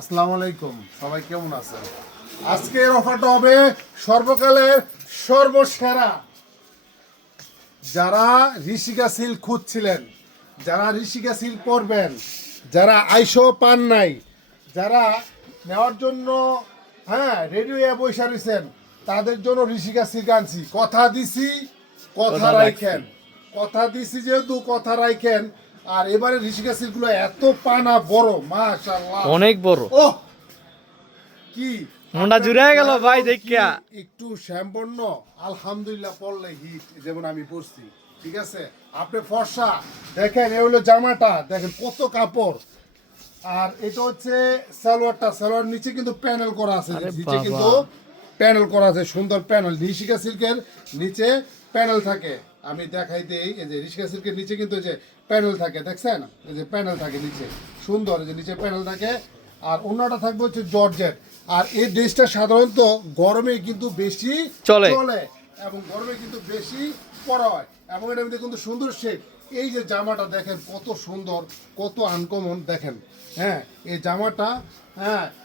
আসসালামু আলাইকুম, সবাই কেমন আছেন? আজকের অফারটা হবে সর্বকালের সর্বসেরা। যারা ঋষিকা সিল্ক খুঁজছিলেন, যারা ঋষিকা সিল্ক করবেন, যারা আইসো পান নাই, যারা নেওয়ার জন্য রেডি হয়ে বসে রয়েছেন, তাদের জন্য ঋষিকা সিল্ক আনছি। কথা দিছি, কথা রাখেন। কথা দিছি যেহেতু কথা রাখেন। আর এবারে ঋষিকা সিল্কগুলো এত পানা বড়, মাশাআল্লাহ অনেক বড়। ও কি মনটা জুড়ে গেল ভাই দেখিয়া। একটু শ্যামবর্ণ আলহামদুলিল্লাহ পড়লে হিট, যেমন আমি পড়ছি। ঠিক আছে, আপনি ফর্সা দেখেন, এ হলো জামাটা, দেখেন কত কাপড়। আর এটা হচ্ছে সালোয়ারটা, সালোয়ার নিচে কিন্তু প্যানেল করা আছে, নিচে কিন্তু প্যানেল করা আছে, সুন্দর প্যানেল। ঋষিকা সিল্কের নিচে প্যানেল থাকে, আমি দেখাই দেই। এই যে ঋষিকা সিল্কের নিচে কিন্তু যে প্যানেল থাকে, দেখছেন? এই যে প্যানেল থাকে নিচে, সুন্দর, এই যে নিচে প্যানেল থাকে। আর অন্যটা থাকবে হচ্ছে জর্জেট। আর এই ড্রেসটা সাধারণত গরমে কিন্তু বেশি চলে এবং গরমে কিন্তু বেশি পরা হয়, এবং এটার মধ্যে কিন্তু সুন্দর শেপ। এই যে জামাটা দেখেন কত সুন্দর, কত আনকমন দেখেন। এই জামাটা,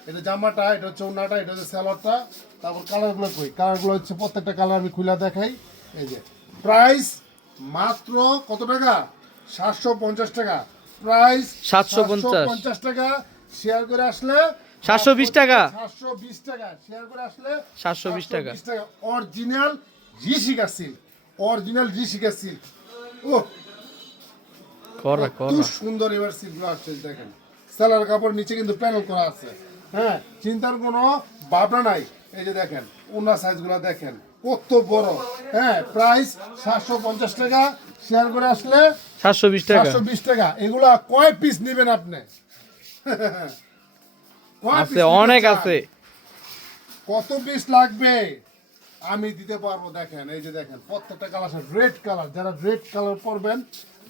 এটা জামাটা, এটা হচ্ছে ওড়নাটা, এটা হচ্ছে সালোয়ারটা। তারপর কালারগুলো কই, কালারগুলো হচ্ছে প্রত্যেকটা কালার আমি খুলে দেখাই। এই যে প্রাইস মাত্র কত টাকা? 750 টাকা। প্রাইস 750 টাকা। শেয়ার করে আসলে 720 টাকা। 720 টাকা শেয়ার করে আসলে 720 টাকা। Original Rishika silk, original Rishika silk. ও করা কত সুন্দর এবার সিল্কগুলো আসছে, দেখেন সেলার কাপড়, নিচে কিন্তু প্যানেল করা আছে। চিন্তার কোনো ভাবনা নাই। এই যে দেখেন ওনার সাইজগুলো দেখেন কত বড়। প্রাইস 750 টাকা। শেয়ার করে আসলে 720 টাকা। 720 টাকা। এগুলা কয় পিস নেবেন আপনি? আছে, অনেক আছে। কত পিস লাগবে আমি দিতে পারবো। দেখেন এই যে দেখেন প্রত্যেকটা কালার, রেড কালার। যারা রেড কালার পরবেন,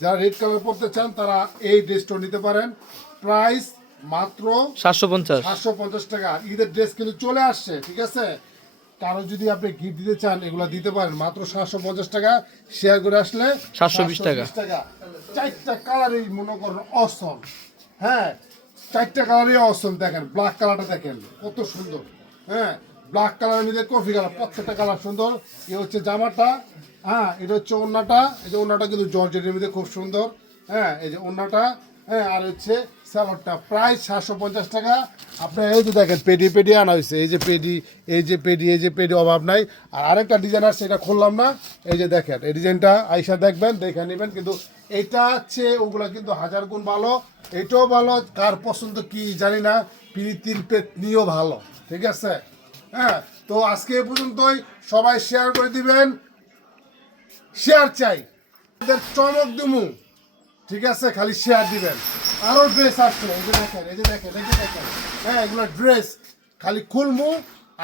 যারা রেড কালার পরতে চান, তারা এই ড্রেসটা নিতে পারেন। প্রাইস মাত্র 750 টাকা। ঈদের ড্রেস কিন্তু চলে আসছে, ঠিক আছে? কারো যদি আপনি গিফট দিতে চান, এগুলো দিতে পারেন মাত্র 750 টাকা। শেয়ার করে আসলে 720 টাকা। চারটা কালারই মনে করেন অসম। চারটা কালারই অসম। দেখেন ব্ল্যাক কালারটা দেখেন কত সুন্দর। ব্ল্যাক কালারের মধ্যে কফি কালার, প্রত্যেকটা কালার সুন্দর। এ হচ্ছে জামাটা, এটা হচ্ছে ওড়নাটা। এই যে ওড়নাটা কিন্তু জর্জেটের মধ্যে খুব সুন্দর। এই যে ওড়নাটা, আর হচ্ছে স্যালোডটা। প্রাইস 750 টাকা। আপনার এই যে দেখেন পেডি পেডি আনা হয়েছে, এই যে পেডি, এই যে পেডি, এই যে পেডি, অভাব নাই। আর আরেকটা ডিজাইন আছে, এটা খুললাম না। এই যে দেখেন এই ডিজাইনটা আইসা দেখবেন, দেখে নেবেন। কিন্তু এটা হচ্ছে ওগুলা কিন্তু 1000 গুণ ভালো, এটাও ভালো। কার পছন্দ কি জানি না, প্রীতির পেতনিও ভালো, ঠিক আছে? তো আজকে এ পর্যন্তই। সবাই শেয়ার করে দিবেন, শেয়ার চাই, চমক দিমু, ঠিক আছে? খালি শেয়ার দিবেন। আরো ড্রেস আসছে, এই যে দেখেন, এই যে দেখেন, এই যে দেখেন। এগুলো ড্রেস খালি খুলমু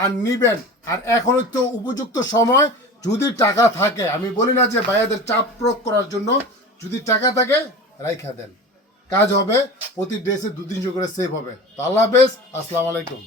আর নিবেন। আর এখন তো উপযুক্ত সময়, যদি টাকা থাকে, আমি বলি না যে ভাইয়াদের চাপ প্রয়োগ করার জন্য, যদি টাকা থাকে রাইখা দেন, কাজ হবে। প্রতি ড্রেসে 2-300 করে সেভ হবে। তো আল্লাহ হাফেজ, আসসালামু আলাইকুম।